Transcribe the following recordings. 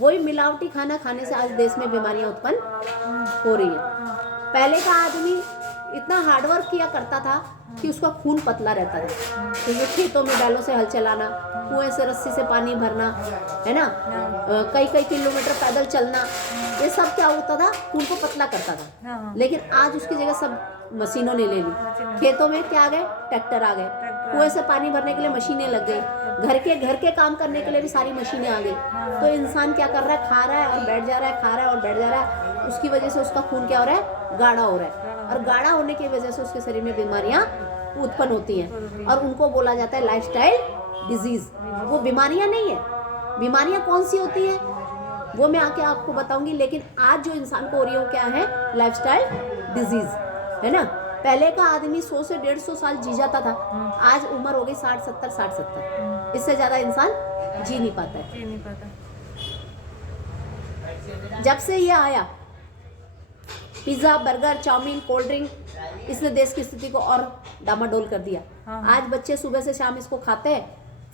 वही मिलावटी खाना खाने से आज देश में बीमारियां उत्पन्न हो रही हैं। पहले का आदमी इतना हार्डवर्क किया करता था कि उसका खून पतला रहता था, क्योंकि खेतों में बैलों से हल चलाना, कुएं से रस्सी से पानी भरना, है ना, कई कई किलोमीटर पैदल चलना, ये सब क्या होता था, खून को पतला करता था। लेकिन आज उसकी जगह सब मशीनों ने ले ली। खेतों में क्या आ गए, ट्रैक्टर आ गए, कुएं से पानी भरने के लिए मशीनें लग गई, घर के काम करने के लिए भी सारी मशीनें आ गई। तो इंसान क्या कर रहा है, खा रहा है और बैठ जा रहा है, खा रहा है और बैठ जा रहा है, उसकी वजह से उसका खून क्या हो रहा है, गाढ़ा हो रहा है, और गाढ़ा होने की वजह से उसके शरीर में बीमारियां उत्पन्न होती हैं, और उनको बोला जाता है लाइफस्टाइल डिजीज। वो बीमारियां नहीं है। बीमारियां कौन सी होती है वो मैं आके आपको बताऊंगी, लेकिन आज जो इंसान को हो रही है वो क्या है, लाइफस्टाइल डिजीज, है ना। पहले का आदमी 100 से 150 साल जी जाता था, आज उम्र हो गई 60-70, इससे ज्यादा इंसान जी नहीं पाता है। जब से ये आया pizza, burger, chow mein, cold drink, इसने देश की स्थिति को और डामाडोल कर दिया। आज बच्चे सुबह से शाम इसको खाते हैं,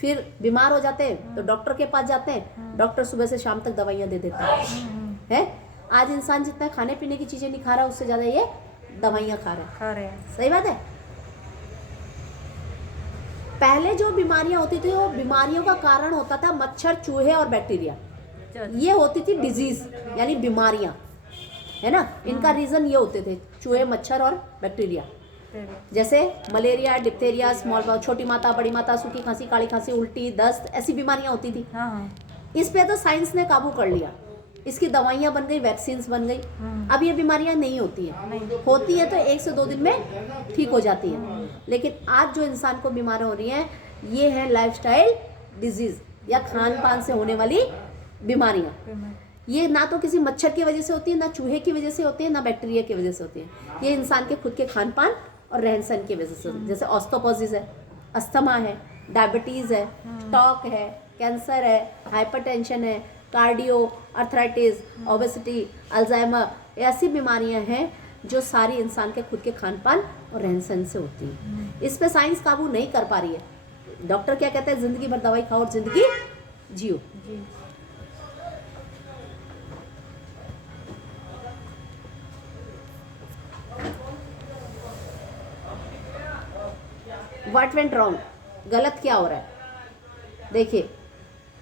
फिर बीमार हो जाते हैं तो डॉक्टर के पास जाते हैं, डॉक्टर सुबह से शाम तक दवाइयां दे देता है। आज इंसान जितना खाने पीने की चीजें नहीं खा रहा, उससे ज्यादा ये दवाइयां खा रहा है। सही बात है। पहले जो बीमारियां होती थी वो बीमारियों का कारण होता था मच्छर, चूहे और बैक्टीरिया, ये होती थी डिजीज यानी बीमारियां, है ना। इनका रीजन ये होते थे चूहे, मच्छर और बैक्टीरिया। जैसे मलेरिया, डिप्थेरिया, स्मॉल पॉक्स, छोटी माता, बड़ी माता, सूखी खांसी, काली खांसी, उल्टी, दस्त, ऐसी बीमारियां होती थी। इस पे तो साइंस ने काबू कर लिया, इसकी दवाइयां बन गई, वैक्सीन बन गई। अब ये बीमारियां नहीं होती है, होती है तो 1 से 2 दिन में ठीक हो जाती है। लेकिन आज जो इंसान को बीमार हो रही है ये है लाइफस्टाइल डिजीज या खान पान से होने वाली बीमारियां। ये ना तो किसी मच्छर की वजह से होती है, ना चूहे की वजह से होती है, ना बैक्टीरिया की वजह से होती है। ये इंसान के खुद के खान पान और रहन सहन की वजह से, जैसे ऑस्टोपोसिस है, अस्थमा है, डायबिटीज है, स्टॉक है, कैंसर है, हाइपरटेंशन है, कार्डियो, अर्थराइटिस, ओबेसिटी, अल्जाइमर, ऐसी बीमारियां हैं जो सारी इंसान के खुद के खान पान और रहन सहन से होती हैं। इस पे साइंस काबू नहीं कर पा रही है। डॉक्टर क्या कहते हैं, जिंदगी भर दवाई खाओ और जिंदगी जियो। व्हाट वेंट रॉन्ग, गलत क्या हो रहा है। देखिए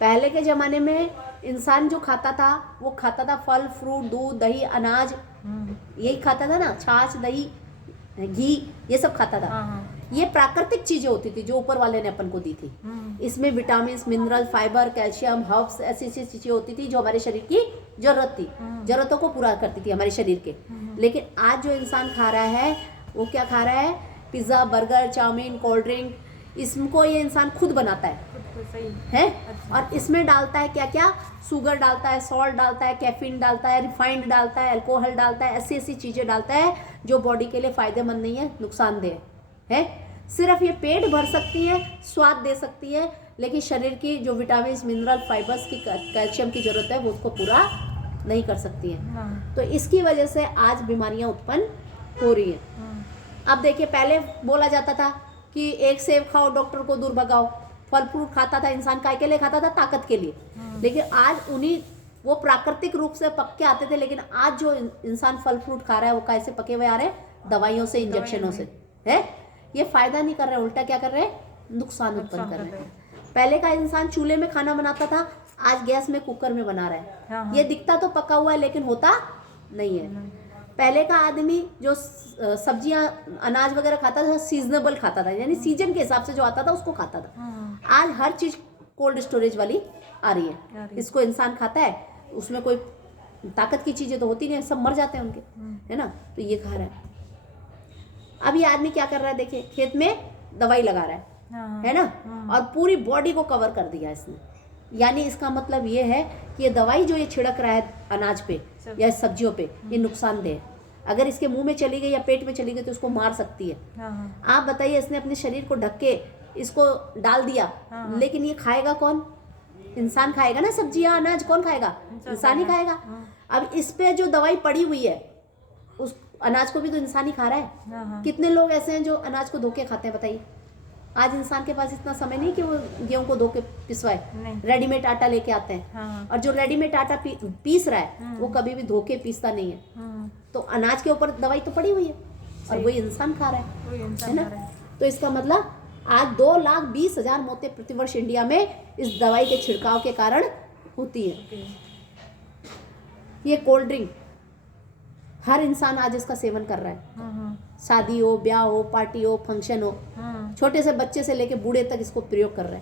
पहले के ज़माने में इंसान जो खाता था वो खाता था फल, फ्रूट, दूध, दही, अनाज, यही खाता था ना, छाछ, दही, घी, ये सब खाता था। ये प्राकृतिक चीजें होती थी जो ऊपर वाले ने अपन को दी थी। इसमें vitamin, mineral, fibre, calcium, herbs, ऐसी ऐसी चीजें होती थी जो हमारे शरीर की जरूरत थी, जरूरतों को पूरा करती थी हमारे शरीर के। लेकिन आज जो इंसान खा रहा है वो क्या खा रहा है, pizza, burger, chow mein, cold drink, इसको ये इंसान खुद बनाता है और इसमें डालता है क्या क्या, शुगर डालता है, सॉल्ट डालता है, कैफीन डालता है, रिफाइंड डालता है, अल्कोहल डालता है, ऐसी ऐसी चीज़ें डालता है जो बॉडी के लिए फ़ायदेमंद नहीं है, नुकसानदेह है। सिर्फ ये पेट भर सकती है, स्वाद दे सकती है, लेकिन शरीर की जो विटामिन, मिनरल, फाइबर्स की, कैल्शियम की ज़रूरत है वो उसको पूरा नहीं कर सकती है। तो इसकी वजह से आज बीमारियाँ उत्पन्न हो रही है। अब देखिए पहले बोला जाता था कि एक सेब खाओ डॉक्टर को दूर भगाओ, फल फ्रूट खाता था इंसान, काय के लिए खाता था, ताकत के लिए। लेकिन आज उन्हीं वो प्राकृतिक रूप से पक के आते थे, लेकिन आज जो इंसान फल फ्रूट खा रहा है वो कैसे पके हुए आ रहे हैं, दवाइयों से, इंजेक्शनों से, है। ये फायदा नहीं कर रहे, उल्टा क्या कर रहे हैं, नुकसान उत्पन्न कर रहे हैं। पहले का इंसान चूल्हे में खाना बनाता था, आज गैस में, कुकर में बना रहा है। ये दिखता तो पका हुआ है लेकिन होता नहीं है। पहले का आदमी जो सब्जियां, अनाज वगैरह खाता था, सीजनेबल खाता था, यानी सीजन के हिसाब से जो आता था उसको खाता था। आज हर चीज कोल्ड स्टोरेज वाली आ रही है, इसको इंसान खाता है, उसमें कोई ताकत की चीजें तो होती नहीं, सब मर जाते हैं उनके, है ना। तो ये खा रहा है। अब ये आदमी क्या कर रहा है, देखिए खेत में दवाई लगा रहा है ना, और पूरी बॉडी को कवर कर दिया इसने। यानी इसका मतलब ये है कि ये दवाई जो ये छिड़क रहा है अनाज पे या सब्जियों पे, ये नुकसानदेह है। अगर इसके मुंह में चली गई या पेट में चली गई तो उसको मार सकती है। आप बताइए, इसने अपने शरीर को ढक के इसको डाल दिया, लेकिन ये खाएगा कौन, इंसान खाएगा ना, सब्जियां, अनाज कौन खाएगा, इंसान ही खाएगा। अब इस पे जो दवाई पड़ी हुई है उस अनाज को भी तो इंसान ही खा रहा है। कितने लोग ऐसे हैं जो अनाज को धो के खाते हैं, बताइए। आज इंसान के पास इतना समय नहीं कि वो गेहूं को धो के पिसवाए, रेडीमेड आटा लेके आते हैं। हाँ। और जो रेडीमेड आटा पीस रहा है वो कभी भी धो के पीसता नहीं है। तो अनाज के ऊपर दवाई तो पड़ी हुई है और वही इंसान खा रहा है ना। तो इसका मतलब आज 2,20,000 मौतें प्रतिवर्ष इंडिया में इस दवाई के छिड़काव के कारण होती है। ये कोल्ड ड्रिंक हर इंसान आज इसका सेवन कर रहा है। शादी हो, ब्याह हो, पार्टी हो, फंक्शन हो, छोटे से बच्चे से लेके बूढ़े तक इसको प्रयोग कर रहे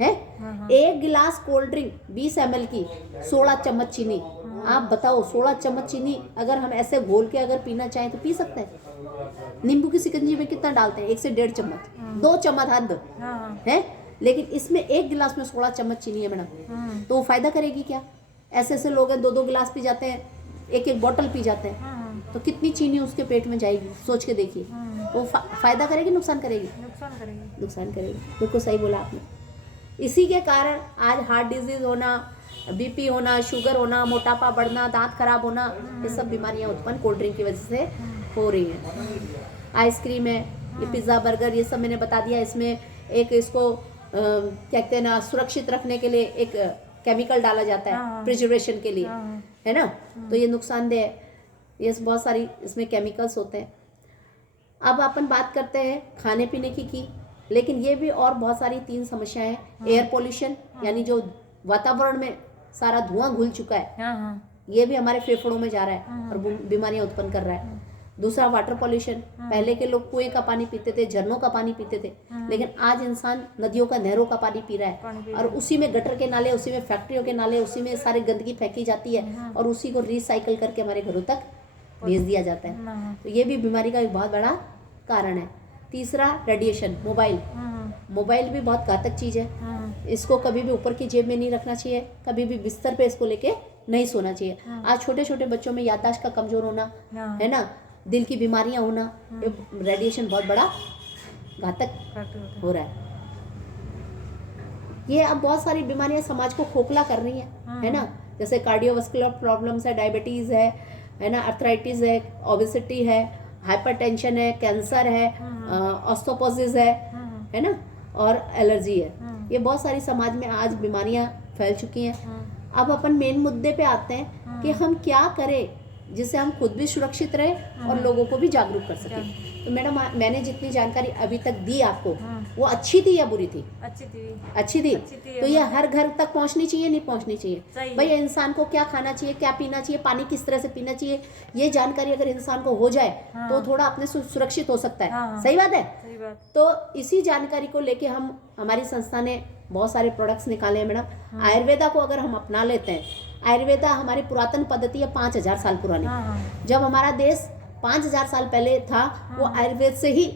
हैं। एक गिलास कोल्ड ड्रिंक 20 ml की 16 चम्मच चीनी। आप बताओ 16 चम्मच चीनी अगर हम ऐसे घोल के अगर पीना चाहें तो पी सकते हैं। नींबू की शिकंजी में कितना डालते हैं? 1 से 1.5 चम्मच, 2 चम्मच हद है। लेकिन इसमें एक गिलास में 16 चम्मच चीनी है मैडम। तो वो फायदा करेगी क्या? ऐसे ऐसे लोग हैं 2-2 गिलास पी जाते हैं, एक बोतल पी जाते हैं। तो कितनी चीनी उसके पेट में जाएगी, सोच के देखिए। वो फायदा करेगी, नुकसान करेगी? नुकसान करेगी। बिल्कुल सही बोला आपने। इसी के कारण आज हार्ट डिजीज होना, बीपी होना, शुगर होना, मोटापा बढ़ना, दांत खराब होना, ये सब बीमारियां उत्पन्न कोल्ड ड्रिंक की वजह से हो रही हैं। आइसक्रीम है, ये पिज्ज़ा, बर्गर, ये सब मैंने बता दिया। इसमें एक इसको कहते हैं ना, सुरक्षित रखने के लिए एक केमिकल डाला जाता है प्रिजर्वेशन के लिए, है ना। तो ये नुकसानदेह है। ये बहुत सारी इसमें केमिकल्स होते हैं। अब अपन बात करते हैं खाने पीने की, लेकिन ये भी और बहुत सारी 3 समस्याएं हैं। एयर पोल्यूशन, यानी जो वातावरण में सारा धुआं घुल चुका है, ये भी हमारे फेफड़ों में जा रहा है और बीमारियां उत्पन्न कर रहा है। दूसरा वाटर पोल्यूशन, पहले के लोग कुएं का पानी पीते थे, झरनों का पानी पीते थे, लेकिन आज इंसान नदियों का, नहरों का पानी पी रहा है और उसी में गटर के नाले, उसी में फैक्ट्रियों के नाले, उसी में सारी गंदगी फेंकी जाती है और उसी को रिसाइकल करके हमारे घरों तक भेज दिया जाता है। तो ये भी बीमारी का एक बहुत बड़ा कारण है। तीसरा रेडिएशन, मोबाइल भी बहुत घातक चीज़ है। इसको कभी भी ऊपर की जेब में नहीं रखना चाहिए, कभी भी बिस्तर पे इसको लेके नहीं सोना चाहिए। आज छोटे छोटे बच्चों में याददाश्त का कमजोर होना, है ना, दिल की बीमारियां होना, ये रेडिएशन बहुत बड़ा घातक हो रहा है। ये अब बहुत सारी बीमारियां समाज को खोखला कर रही है ना, जैसे कार्डियोवास्कुलर प्रॉब्लम्स है, डायबिटीज है ना, अर्थराइटिस है, ओबेसिटी है, हाइपरटेंशन है, कैंसर है, ऑस्टोपोसिस है ना, और एलर्जी है। ये बहुत सारी समाज में आज बीमारियां फैल चुकी हैं। अब अपन मेन मुद्दे पे आते हैं कि हम क्या करें जिससे हम खुद भी सुरक्षित रहें और लोगों को भी जागरूक कर सकें। तो मैडम, मैंने जितनी जानकारी अभी तक दी आपको, वो अच्छी थी या बुरी थी? अच्छी थी। तो ये हर घर तक पहुंचनी चाहिए, नहीं पहुंचनी चाहिए? भाई इंसान को क्या खाना चाहिए, क्या पीना चाहिए, पानी किस तरह से पीना चाहिए, ये जानकारी अगर इंसान को हो जाए तो थोड़ा अपने सुरक्षित हो सकता है। सही बात है। तो इसी जानकारी को लेके हमारी संस्था ने बहुत सारे प्रोडक्ट्स निकाले हैं मैडम। आयुर्वेदा को अगर हम अपना लेते हैं, आयुर्वेदा हमारी पुरातन पद्धति है 5000 साल पुरानी। जब हमारा देश 5000 साल पहले था, वो आयुर्वेद से ही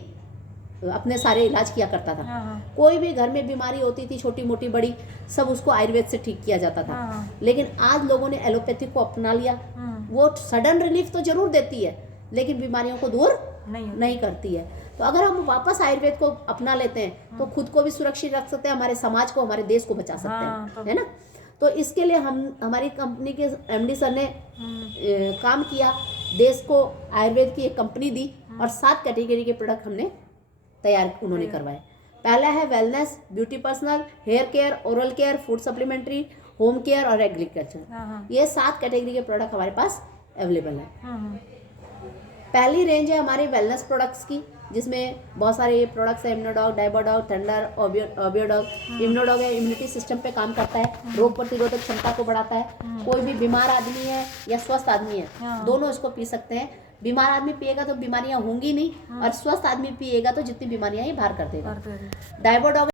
अपने सारे इलाज किया करता था। कोई भी घर में बीमारी होती थी, छोटी मोटी बड़ी, सब उसको आयुर्वेद से ठीक किया जाता था। लेकिन आज लोगों ने एलोपैथी को अपना लिया। वो सडन रिलीफ तो जरूर देती है, लेकिन बीमारियों को दूर नहीं करती है। तो अगर हम वापस आयुर्वेद को अपना लेते हैं तो खुद को भी सुरक्षित रख सकते हैं, हमारे समाज को, हमारे देश को बचा सकते हैं, है ना। तो इसके लिए हमारी कंपनी के एमडी सर ने काम किया, देश को आयुर्वेद की एक कंपनी दी और 7 कैटेगरी के प्रोडक्ट हमने तैयार उन्होंने करवाए। पहला है wellness, beauty personal, hair care, oral care, food supplementary, home care और एग्रीकल्चर। ये 7 कैटेगरी के प्रोडक्ट हमारे पास अवेलेबल है। पहली रेंज है हमारी वेलनेस प्रोडक्ट्स की, जिसमें बहुत सारे प्रोडक्ट्स है। Immunodog, Dibodog, Thunder, Obiodog. Immunodog है, इम्यूनिटी सिस्टम पे काम करता है, रोग प्रतिरोधक क्षमता को बढ़ाता है। कोई भी बीमार आदमी है या स्वस्थ आदमी है, दोनों इसको पी सकते हैं। बीमार आदमी पिएगा तो बीमारियां होंगी नहीं, और स्वस्थ आदमी पिएगा तो जितनी बीमारियां ही बाहर कर देगा। डाइबोडॉग